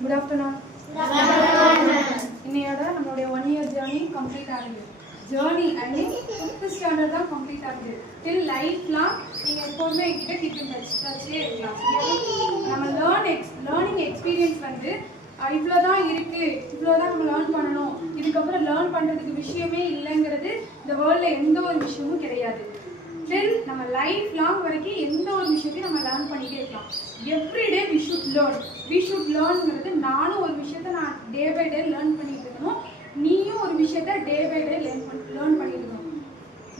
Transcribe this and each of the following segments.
Good afternoon. இன்னையோட நம்மளுடைய 1 year journey complete ஆகுது. Journey I mean 5th standard தான் complete ஆகுது. Till lifelong நீங்க எப்பவுமே என்கிட்ட keep in touchலயே இருக்கலாம். நம்ம learning experience வந்து இவ்வளவுதான் இருக்கு, இவ்வளவுதான் நம்ம லேர்ன் பண்ணணும், இதுக்கப்புறம் லேர்ன் பண்றதுக்கு விஷயமே இல்லைங்கிறது இந்த வேர்ல்ட்ல எந்த ஒரு விஷயமும் கிடையாது. Till நம்ம லைஃப் லாங் வரைக்கும் எந்த ஒரு விஷயத்தையும் நம்ம லேர்ன் பண்ணிட்டே இருக்கலாம். எவ்ரிடே வி ஷுட் லேர்ன்ங்கிறது நானும் ஒரு விஷயத்த நான் டே பை டே லேர்ன் பண்ணிட்டு இருக்கணும், நீயும் ஒரு விஷயத்த டே பை டே லேர்ன் பண்ணிட்டு இருக்கணும்.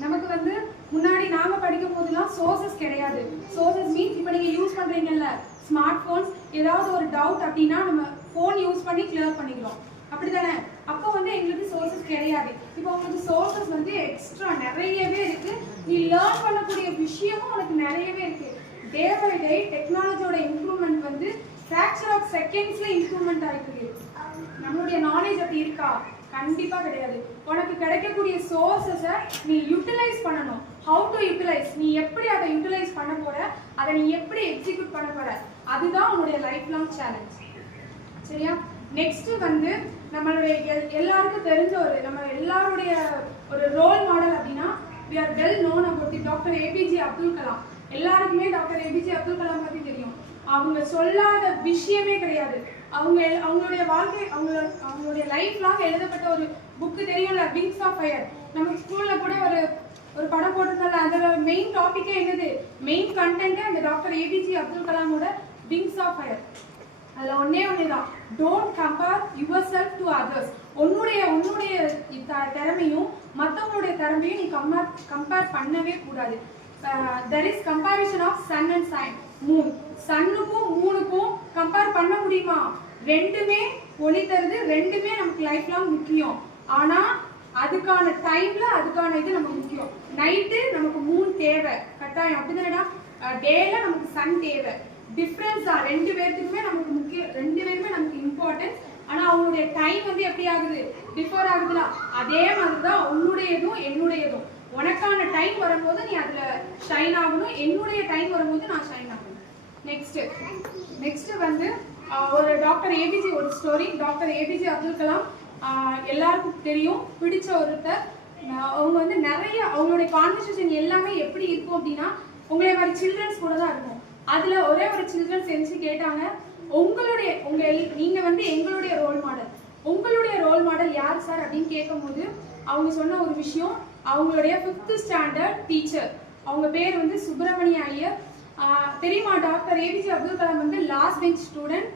நமக்கு வந்து முன்னாடி நாம படிக்கும் போதெல்லாம் சோர்சஸ் கிடையாது. சோர்சஸ் மீன்ஸ் இப்போ நீங்க யூஸ் பண்றீங்கல்ல ஸ்மார்ட் போன்ஸ், ஏதாவது ஒரு டவுட் அப்படின்னா நம்ம ஃபோன் யூஸ் பண்ணி கிளியர் பண்ணிக்கிறோம், அப்படிதானே? அப்போ வந்து எங்களுக்கு சோர்சஸ் கிடையாது. இப்போ உங்களுக்கு சோர்சஸ் வந்து எக்ஸ்ட்ரா நிறையவே இருக்கு, நீ லேர்ன் பண்ணக்கூடிய விஷயமும் உனக்கு நிறையவே இருக்கு. டே பை டே டெக்னாலஜியோட இம்ப்ரூவ்மெண்ட் வந்து ஃபிராக்சர் ஆஃப் செகண்ட்ஸ்ல இம்ப்ரூவ்மெண்ட் ஆயிருக்கு. நம்மளுடைய நாலேஜ் அப்படி இருக்கா? கண்டிப்பா கிடையாது. உனக்கு கிடைக்கக்கூடிய சோர்சஸை நீ யூட்டிலைஸ் பண்ணணும். ஹவு டு யூட்டிலைஸ், நீ எப்படி அதை யூட்டிலைஸ் பண்ண போற, அதை நீ எப்படி எக்ஸிக்யூட் பண்ண போற, அதுதான் உன்னுடைய லைஃப் லாங் சேலஞ்ச். சரியா? நெக்ஸ்ட் வந்து நம்மளுடைய எல்லாருக்கும் தெரிஞ்ச நம்ம எல்லாருடைய ஒரு ரோல் மாடல் அப்படின்னா we are well known about doctor APJ Abdul Kalam. எல்லாருக்குமே டாக்டர் ஏபிஜே அப்துல் கலாம் பத்தி தெரியும். அவங்க சொல்லாத விஷயமே கிடையாது. அவங்களுடைய வாழ்க்கை அவங்களுடைய லைஃப் லாங் எழுதப்பட்ட ஒரு புக்கு தெரியும்ல, விங்ஸ் ஆஃப் ஃபயர். நம்ம ஸ்கூல்ல கூட ஒரு படம் போட்டிருந்தால, அதோட மெயின் டாபிக்கே என்னது, மெயின் கண்டென்ட்டே அந்த டாக்டர் ஏபிஜே அப்துல் கலாமோட விங்ஸ் ஆஃப் ஃபயர். அதில் ஒன்னேதான், don't compare your self to others. உன்னுடைய திறமையும் மற்றவங்களுடைய திறமையும் நீ கம்பேர் பண்ணவே கூடாது. There is comparison of sun and moon. சன்னுக்கும் மூனுக்கும் கம்பேர் பண்ண முடியுமா? ரெண்டுமே ஒளி தருது, ரெண்டுமே நமக்கு லைஃப் லாங் முக்கியம். ஆனா அதுக்கான டைம்ல அதுக்கான இது நமக்கு முக்கியம். நைட்டு நமக்கு மூன் தேவை கட்டாயம், அப்படிதானடா? டேல நமக்கு சன் தேவை. டிஃபரன்ஸ் தான், ரெண்டு பேருக்குமே நமக்கு முக்கியம், ரெண்டு பேருமே நமக்கு இம்பார்ட்டன்ட். ஆனா அவங்களுடைய டைம் வந்து எப்படி ஆகுது, டிஃபர் ஆகுதுல. அதே மாதிரிதான் உன்னுடையதும் என்னுடையதும். உனக்கான டைம் வரும்போது நீ அதுல ஷைன் ஆகணும், என்னுடைய டைம் வரும்போது நான் ஷைன் ஆகணும். நெக்ஸ்ட் வந்து ஒரு டாக்டர் ஏபிஜே ஒரு story. Doctor APJ Abdul Kalam எல்லாருக்கும் தெரியும், பிடிச்ச ஒருத்தர். அவங்க வந்து நிறைய அவங்களுடைய கான்வர்சேஷன் எல்லாமே எப்படி இருக்கும் அப்படின்னா உங்களை மாதிரி சில்ட்ரன்ஸ் கூட தான் இருக்கும். அதுல ஒரே ஒரு சில்ட்ரன்ஸ் எழுந்து கேட்டாங்க, நீங்க வந்து எங்களுடைய ரோல் மாடல், உங்களுடைய ரோல் மாடல் யார் சார் அப்படின்னு கேட்கும்போது அவங்க சொன்ன ஒரு விஷயம், அவங்களுடைய 5th ஸ்டாண்டர்ட் டீச்சர், அவங்க பேர் வந்து சுப்பிரமணிய ஐயர். தெரியுமா? டாக்டர் ஏபிஜே அப்துல் கலாம் வந்து லாஸ்ட் பெஞ்ச் ஸ்டூடெண்ட்.